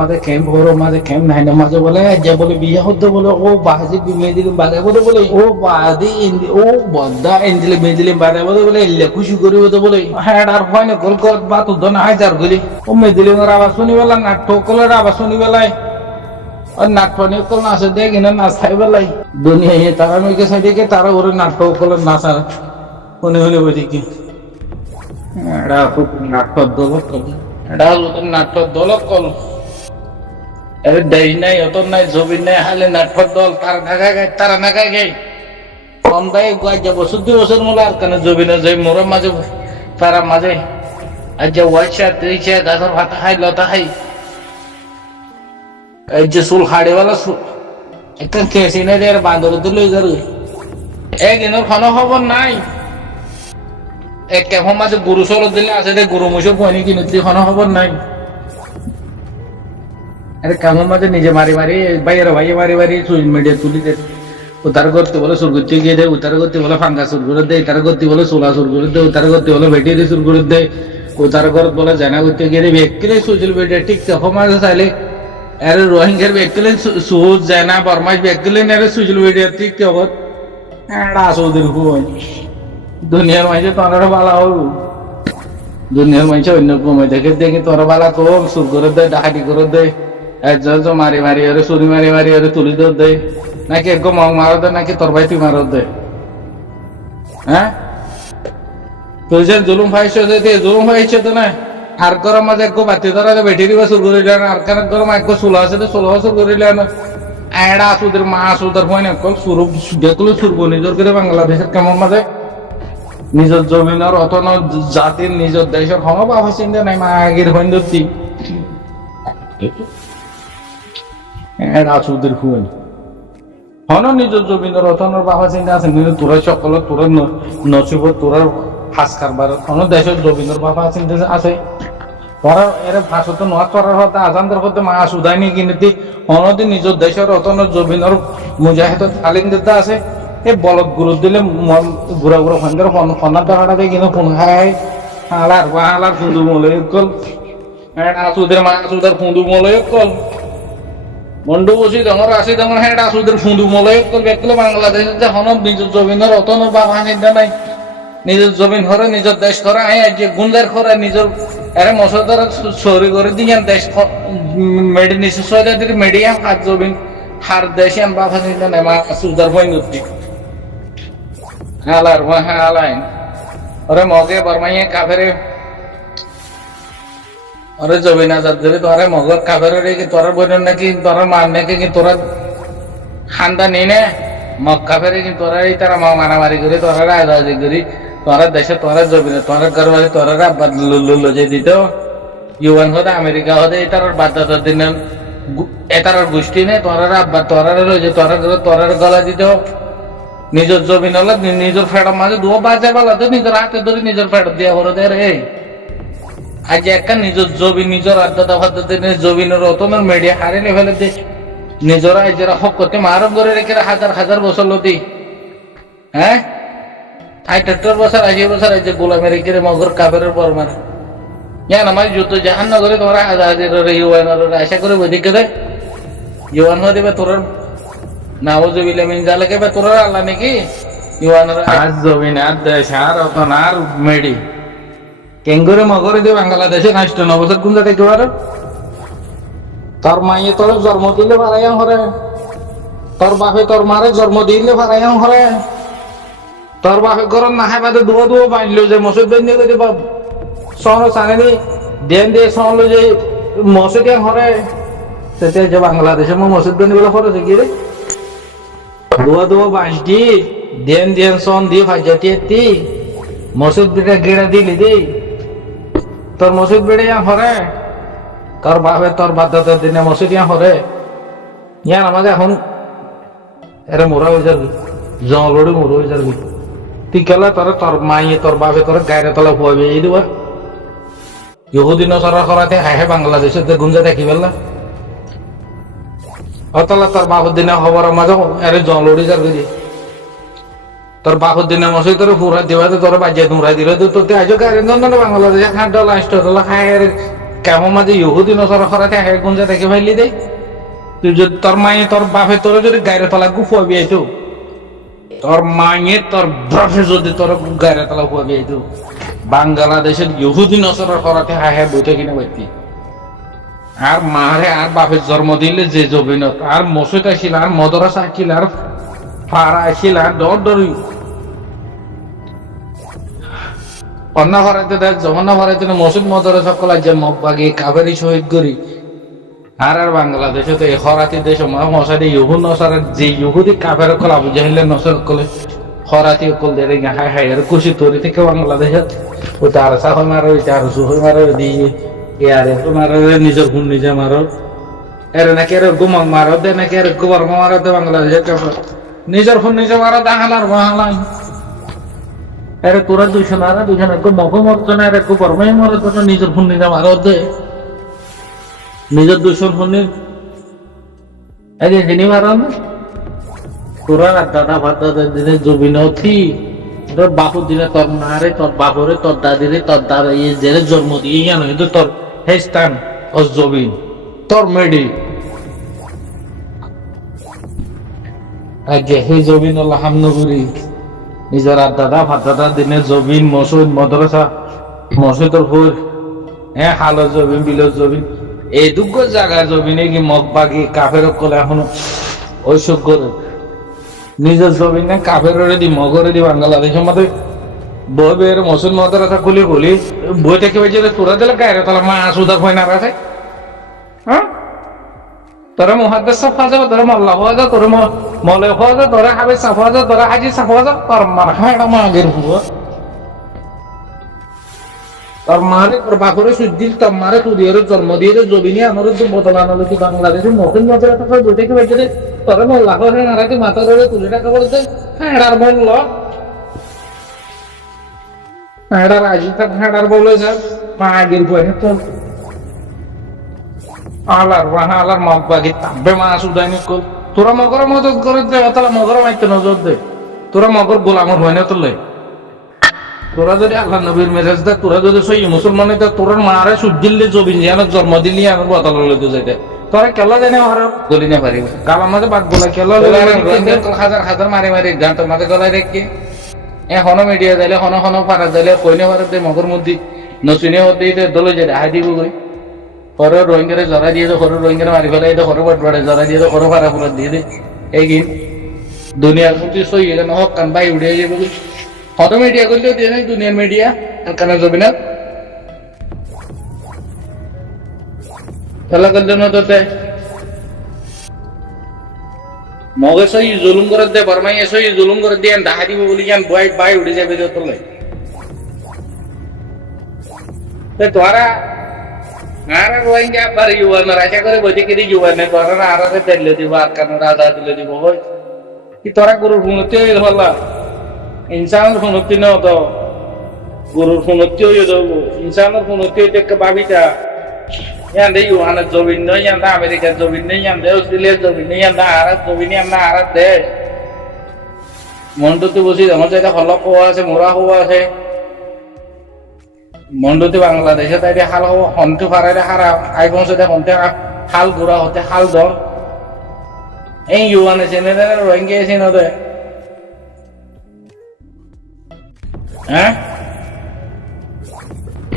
মাঝে ক্যাম্প ওর মাঝে ক্যাম্প নাই না মাঝে বলে যে বলে বিয়ে হতে বলে ও বাহাজি বিমে দিলাম বাদে বলে বলে ও বাদি ও বদ্দা এনজিলে মেদিলে বাদে বলে এলে খুশি করিব তো বলে হ্যাঁ আর হয় না কল কর বা তো দনা হাজার গলি ও মেদিলে আবার শুনি বেলা নাটক কলের আবার শুনি বেলায় আর নাটপানি কল নাচে দেয় কিনা নাচ খাই বেলাই দুনিয়া তারা মেয়েকে সাইডে তারা ওরে নাটক কলের নাচা মনে হলে বইদিকে এটা খুব নাটক দলক কল এটা হলো নাটক দলক কল এর দেই নাই অত নাই জমি নাই হালে নাটক দল তারা না গায় কম দায় গাই যাব 14 বছর মূল আর কেন জমি না যাই মোর মাঝে তারা মাঝে আর যে ওয়াইছা তেইছা গাছর ভাত খাই লতা খাই এই যে চুল হাড়িওয়ালা একটা কেসি নাই আর বান্দর দিল একদিনের কোনো খবর নাই এক কেমন মাঝে গরু চল দিলে আছে রে গরু মুসো বনি কিনে কোনো খবর নাই আরে কেমন মাঝে নিজে মারি মারি বাইরে ভাইয়ে মারি মারি সুইচ মিডিয়া তুলি দে উতার করতে বলে সুর করতে গিয়ে দে উতার করতে বলে ফাঙ্গা সুর করে দে উতার করতে বলে সোলা সুর করে দে উতার করতে বলে ভেটিয়ে সুর করে দে উতার করতে বলে জানা করতে গিয়ে দে ব্যক্তিলে সোশ্যাল মিডিয়া ঠিক তখন মাঝে চাইলে আরে রোহিঙ্গার ব্যক্তিলে সুজ জানা বর্মাস ব্যক্তিলে না সোশ্যাল মিডিয়া ঠিক তখন এটা আসোদের হুয় দুনিয়ার মাঝে তোরা বালা হল দুনিয়ার মাঝে অন্য কমে দেখে দেখে তোরা বালা কম সুর করে দে ডাকাতি করে দে একজন মারি মারি ওরে চুরি মারি মারি ওরে তুলি দে নাকি একদম মগ মারো দে নাকি তোর ভাই তুই মারো দে হ্যাঁ তুই যে জুলুম পাইছো যে জুলুম পাইছো তো না আর গরম মাঝে একগো বাতি ধরা বেঠি দিবা শুরু করিলে না আর কারণ গরম একগো ষোলো আছে তো 16 শুরু করিলে না এড়া সুদের মা সুদের হয় না কল শুরু দেখলো শুরু নিজের করে বাংলাদেশের কেমন মাঝে নিজের জমিনের অতন জাতির নিজের দেশের হম বাবা চিন্তা নাই মা আগের হইন্দি এড়া সুদের হুই হন নিজের জমিনের অতনের বাবা চিন্তা আছে কিন্তু তোরা সকল তোরা নসিব তোরা ফাঁস কারবার হন দেশের জমিনের বাবা চিন্তা আছে তোরা এর ফাঁসো তো নোয়াজ করার হতে আজানদের হতে মা সুদাইনি কিন্তু অনদি নিজের দেশের অতনের জমিনের মুজাহিদ তালিম দিতে আছে এই বলদ গুরু দিলে ঘুরা ঘুরা ফান্দের ফনার দেখাটা দিয়ে কিন্তু ফোন খায় হালার বা হালার ফুন্দু মলয় কল আসুদের মা আসুদের ফুন্দু মলয় কল মন্ডু বসি ডাঙর আসি ডাঙর হ্যাঁ আসুদের ফুন্দু মলয় কল ব্যক্তি বাংলাদেশের যে হন নিজের জমিনের অতন বাবা চিন্তা নাই নিজের জমিন করে নিজের দেশ করে আয় যে গুন্ডার করে নিজের আরে মসদার চুরি করে দিয়ে দেশ নিচে সয়দা দিকে মেডিয়াম হাত জমিন হার দেশে বাবা চিন্তা নাই মা সুদার বইনুদ্দি হালার হালাইন ওরে মগে বর্মাইয়ে কাফেরে ওরে জমিন আজাদ দেবে তোরে মগর কাফেরে রেখে তোরা বইন নাকি তোরা মান নাকি কি তোরা খান্দা নেই না মগ কাফেরে কি তোরা এই তারা মারামারি করে তোরা রাজাজি করি তোরা দেশে তোরা জমিনে তোরা গর্বারে তোরা রাব্বাদ লুলুলুজে দিত ইউএন হতে আমেরিকা হতে এটার বাধ্যতা দিন এটার গোষ্ঠী নেই তোরা রাব্বাদ তোরা রয়েছে তোরা গলা দিত নিজের জমিন হলে নিজের ফেড়ার মাঝে দুও বাজে বেলা তো নিজের হাতে ধরে নিজের ফেড় দিয়ে হরে দে রে আজ একটা নিজের জমি নিজের আদ্যতা পদ্ধতি জমিনের রতনের মিডিয়া হারিয়ে ফেলে দে নিজেরা যারা হক করতে মারম করে রেখে হাজার হাজার বছর লতি হ্যাঁ 78 বছর 80 বছর এই যে গোলামে রেখে মগর কাবেরের পরমার ইয়ান আমার যুদ্ধ জাহান না করে তোমরা হাজার ইউএন আশা করে বদিকে দে ইউএন দিবে তোর নাউজুবিল্লাহ মিন জালিকা বে তোরা আল্লাহ নাকি ইউয়ানের আজ জমিনার দেশ আর অতনার মেডি কেঙ্গুরে মগরে দি বাংলাদেশে নষ্ট নবছর কোন জায়গায় কেবারে তোর মাইয়ে তোর জন্ম দিলে পারাইয়াম হরে তোর বাপে তোর মারে জন্ম দিলে পারাইয়াম হরে তোর বাপে গরম না হয় বাদে দুয়া দুয়া বাঁধলো যে মসজিদ বেঁধে করে বাপ সহন সানে দি দেন দিয়ে সহলো যে মসজিদ হরে সেটা যে বাংলাদেশে মসজিদ বেঁধে বলে ফরেছে কি রে দুয়া দুয়া বাঁচটি দেন দেন সন দিয়ে ফাইজাতি এতি মসজিদ বেটা গেড়া দিলি দে তোর মসজিদ বেড়ে যা হরে তোর বাপে তোর বাধ্যতার দিনে মসজিদ ইয়া হরে ইয়ান আমাকে এখন এরা মোরা হয়ে যাবি জঙ্গলড়ি মোরা হয়ে যাবি তুই কেলা তোর মাইয়ে তোর বাপে তোর গায়ের তলা খুয়াবি এই দেবা ইহুদি নসরা করাতে হায় বাংলাদেশের গুঞ্জা দেখি পেলা অতলা তোর বাপের দিনে খবর মাঝে এর জলড়ি যার গেছি তোর বাপের দিনে মশাই তোর ফুরা দিবা তোর বাজিয়ে ধুরা দিল তো তোর আজও গাড়ি নন্দন বাংলাদেশে খাট ডলা খায় কেমন মাঝে ইহুদি নজর করাতে এক গুঞ্জা দেখে ফেললি দে তুই যদি তোর মায়ে তোর বাপে তোর যদি গায়ের তলা গুফাবি আইতো তোর মায়ে তোর বাপে যদি তোর গায়ের তলা গুফাবি আইতো বাংলাদেশের ইহুদি নজর করাতে হ্যাঁ বইতে কিনে পাইতি আর মারে আর বাপের জন্ম দিলে যে জবিনত আর মসজিদ আসিল আর মদরসা আসিল আর ফাড়া আসিল আর ডর ডরি অন্য ভরাইতে দেখ যমন্য ভরাইতে মসজিদ মদরসা কলা যে মগবাগি কাবেরি শহীদ করি আর আর বাংলাদেশে তো হরাতি দেশ মশাদি ইহুদ নসার যে ইহুদি কাবের কল আবু জাহিলের নসর কলে হরাতি কল দেরে হাই হাই আর খুশি তরি থেকে বাংলাদেশে ও তার সাহই মারো তার সুহই মারো দিয়ে ইয়ারে তোমার নিজের ফোন নিজে মারো এর নাকি এর গুমাং মারো দে নাকি এর গোবর মারো দে বাংলাদেশে নিজের ফোন নিজে মারো দেখালার বাহালাই আরে তোরা দুইশো মারা দুইজন একটু মগ মরতো না একটু কর্মই মরতো না নিজের ফোন নিজে মারো দে নিজের দুইশন ফোন জিনি মারো না তোরা দাদা ভাত দাদা দিনে জমি নথি তোর বাপু দিনে তোর মারে তোর বাপুরে তোর দাদিরে তোর দাদা জেলে জন্ম দিয়ে জানো কিন্তু তোর হেস্তান ও জবিন তোর মেডি আগে হে জবিন হামনগরী নিজের দাদা ভাত দাদা দিনে জবিন মসুদ মদরসা মসজিদের ফুল হ্যাঁ হালো জবিন বিল জবিন এই দুঃখ জায়গা জবিনে কি মগ বাগি কাফের কলে এখনো ঐসব করে নিজের জবিনে কাফের দি মগরে দি বাংলাদেশের মধ্যে বই বের মসুদ মদরসা খুলি খুলি বই থেকে যে তোরা দিলে গায়ে তাহলে মা সুদা হয় না আছে হ্যাঁ তোরা মহাদ্দেশ সাফা যাবে তোরা মল্লা হওয়া যা তোরা মলে হওয়া যা তোরা হাবে সাফা যা তোরা হাজি সাফা যা তোর মার খায় এটা মাগের হুয়া তোর মারে তোর বাপরে সুদিল তোর মারে তুরিয়ের জন্ম দিয়ে জবিনি আমার তো বদলানো কি বাংলাদেশের মহিন মজা থাকা বই থেকে বেঁচে তোরা মল্লা হয়ে নারাতে মাথা ধরে তুলে টাকা বলতে হ্যাঁ বলল হ্যাঁ রাজি থাক হ্যাঁ বলে যা মাগের বই তোর আলার রাহা আলার মগ বাগি তাবে মা সুদাইনি কল তোরা মগর মদত করে দে তাহলে মগর মাইতে নজর দে তোরা মগর গোলামর হয় না তোলে তোরা যদি আল্লাহ নবীর মেজাজ দে তোরা যদি সই মুসলমানে দে তোর মারে সুদিল্লি জবিন জানো জন্ম দিলি আমার বদল লইতে যাইতে তোরা কেলা জানে আর গলি না পারিব কাল আমাদের বাদ গোলা কেলা হাজার হাজার মারি মারি গান তো মাঝে গলায় রেখে এখনো মিডিয়া যাইলে হন পারা যাইলে কইনে পারা দে মগর মধ্যে নচিনে হতে দলে যে হাই দিব গই হর রোহিঙ্গারে জরা দিয়ে দে হর রোহিঙ্গারে মারি ফেলাই দে হর বাড়ে জরা দিয়ে দে হর পারা পুরা দিয়ে দে এই গিন দুনিয়ার প্রতি সই এখানে হক কান বাই উড়ে যাবে হত মিডিয়া করলেও দিয়ে নাই দুনিয়ার মিডিয়া কানে যাবে না খেলা করলে না তোতে মগে সই জুলুম করে দে বর্মাই সই জুলুম করে দিয়ে দেখা দিব বলি জান বই বাই উড়ে যাবে তোলে তোরা আর রোহিঙ্গা বার ইউয়ান রাজা করে বইতে কি ইউয়ান তোরা আরাতে দিলে দিব আর কান রাজা দিলে দিব হই কি তোরা গুরুর হুনতি হই হলা ইনসানের হুনতি না তো গুরুর হুনতি হই তো ইনসানের হুনতি হইতে কে ভাবিতা ইয়ান্দে ইউয়ানের জবিন নয় ইয়ান্দা আমেরিকার জবিন নয় ইয়ান্দে অস্ট্রেলিয়ার জবিন নয় ইয়ান্দা আরাত জবিন ইয়ান্দা আরাত দে মন্ডতে বসি আমার যেটা হলক হওয়া আছে মোরা হওয়া আছে মন্ডতে বাংলাদেশে তাই হাল হন্তে ফারাইলে হারা আইফোন সাথে হন্তে হাল ঘোরা হতে হাল দর এই ইউয়ান আছে না রোহিঙ্গা আছে না দে হ্যাঁ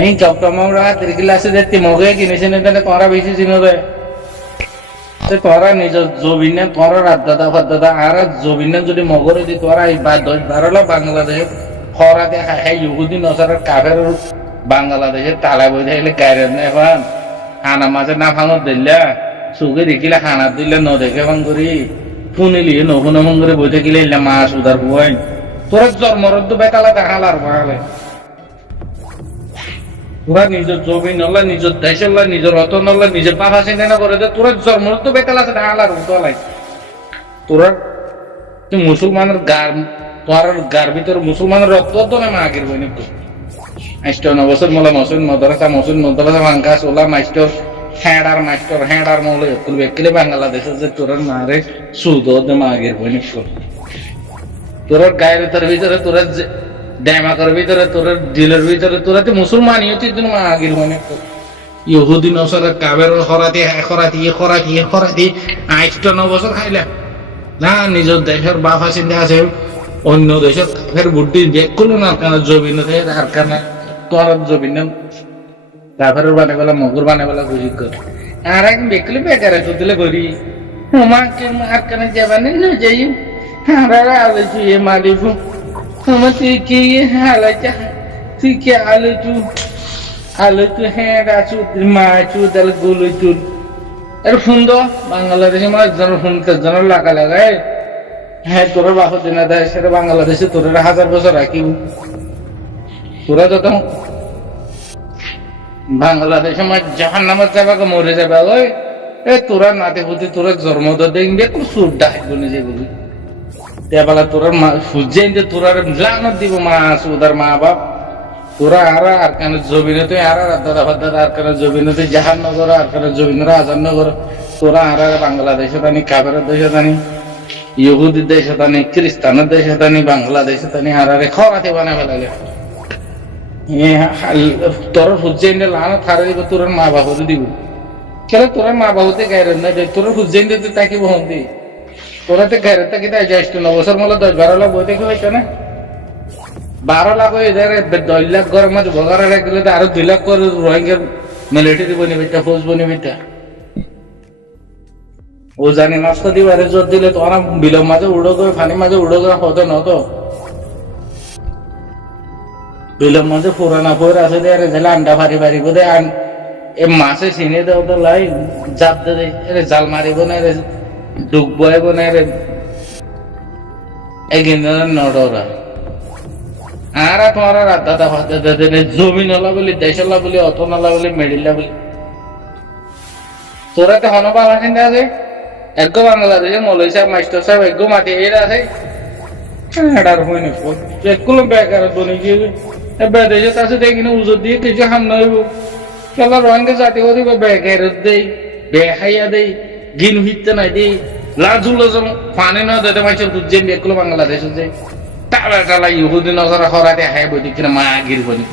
এই চপ্টমরা ত্রিকিলাসে দেখতে মগে কিনেছে না তাহলে তোরা বেশি চিনো দে তোরা নিজের জবিনে তোরা রাত দাদা ভাত দাদা আর জবিনে যদি মগরে দি তোরা এই 10-12 বাংলাদেশে খরাতে খাই ইহুদি নসার কাফের বাংলাদেশের তালা বই থাকলে গাইরে না এখন হানা মাঝে না ভাঙত দিল্লা চুকে দেখিলে হানা দিলে ন দেখে ভাঙ করি শুনিলি নশুনে ভাঙ করে বই থাকিলে ইল্লা মাছ উদার বই তোরা জন্মরত তো বেকালা দেখালার ভাঙালে তোরা নিজের জমি নলা নিজের দেশে নিজের অত নলা নিজের বাবা চিন্তা না করে তোরা জন্মরত তো বেকালা আছে দেখালার উতলাই তোরা মুসলমানের গার ভিতরে মুসলমানের রক্ত তো না আগের বই নাকি মাস্টার নবসর মোলা মসুন মদরসা ভাঙ্কা সোলা মাস্টার হ্যাঁডার মোলে কুল বেকিলে বাংলাদেশের যে তোরার মারে সুদ দে মাগের বই নাকি তোরার গায়ের ভিতরে তোরা ড্যামাকের ভিতরে তোরার ডিলের ভিতরে তোরা তো মুসলমানই তুই মা আগের বই নাকি ইহুদি নসরের কাবের খরাতি 8 বছর খাইলা না নিজের দেশের বাফা চিন্তা আছে অন্য দেশের ফের বুদ্ধি বেকুল না কেন জমিন আর কেন তোর জমিন কাফের বানে বেলা মগুর বানে বেলা গুজি কর আর এক বেকুলি বেকার দিলে করি তোমাকে আর কেন যাবানি না যাই হারা আলোচু এ মালিফু তোমার তুই কি হালাচা তুই কি আলোচু হ্যাঁ রাচু মাচু দাল গুলুচু এর সুন্দর বাংলাদেশে মানে জনের লাগা লাগায় হ্যাঁ তোরা বাহু দিনা দেয় সেটা বাংলাদেশে তোরা 1000 বছর রাখিব তোরা যত বাংলাদেশে মানে জাহান নামাজ যাবাকে মরে যাবে ওই এ তোরা নাতে পুতি তোরা জন্ম দেখবে খুব সুর ডাক বনে যেগুলি দেবালা তোরা সূর্যেন যে তোরা লানত দিব মা সুদার মা বাপ তোরা আর কেন জমিনে তুই আর দাদা দাদা আর কেন জমিনে তুই জাহান নগর আর কেন জমিনের আজান নগর তোরা আর বাংলাদেশে তানি কাবেরের দেশে তানি ইহুদি দেশে তানি খ্রিস্টানের দেশে তানি বাংলাদেশে তানি আর খরাতে বানা ফেলালে তোর সূর্যেন লানত থারে দিব তোর মা বাপরে দিব কেন তোরা মা বাবুতে গায়ের না তোরা সূর্যেন দিতে তাকি বহন দি তোরাতে গায়ের তাকি তাই জ্যেষ্ঠ 9 বছর মূল্য 10-12 লাখ বই দেখে হয়েছে না 12 লাখ হয়ে যায় 10 লাখ ঘরের মধ্যে ভগারে রাখলে আরো 2 লাখ করে রোহিঙ্গা মিলিটারি বনিবিটা ফৌজ বনিবিটা ও জানি নষ্ট দিবারে জোর দিলে তোরা বিলম মাঝে উড়ো করে পানি মাঝে উড়ো করে হতো না তো বিলম মাঝে পুরানা পর আছে দেয়ারে ঝেলে আন্ডা ফারি ফারি করে এ মাছে চিনে দেও তো লাই জাপ দে এরে জাল মারিব না রে ডুববইব না রে এগিন নড়রা আর তোমারা দাদা ফাদা দে জমিন হলা বলি দেশ হলা বলি অথন হলা বলি মেডিলা বলি তোরা তো হনবা ভাষণ আছে এক বাংলাদেশে মৌলভী সাহেব মাস্টার সাহেব এক মাটি এর আছে এটার হয়নি এগুলো বেকার বনে গিয়ে বেদেশে আছে দেখি না উজোর দিয়ে কিছু হাম নইব কেলা রঙে জাতি করি বেকার দেই বেহাইয়া দেই গিন হিতে নাই দেই লাজুলো যেমন পানি না দিতে মাইছে বুঝছেন এগুলো বাংলাদেশে যে টালা টালা ইহুদি নজরা হরাতে হাই বই কিনা মা গির বনি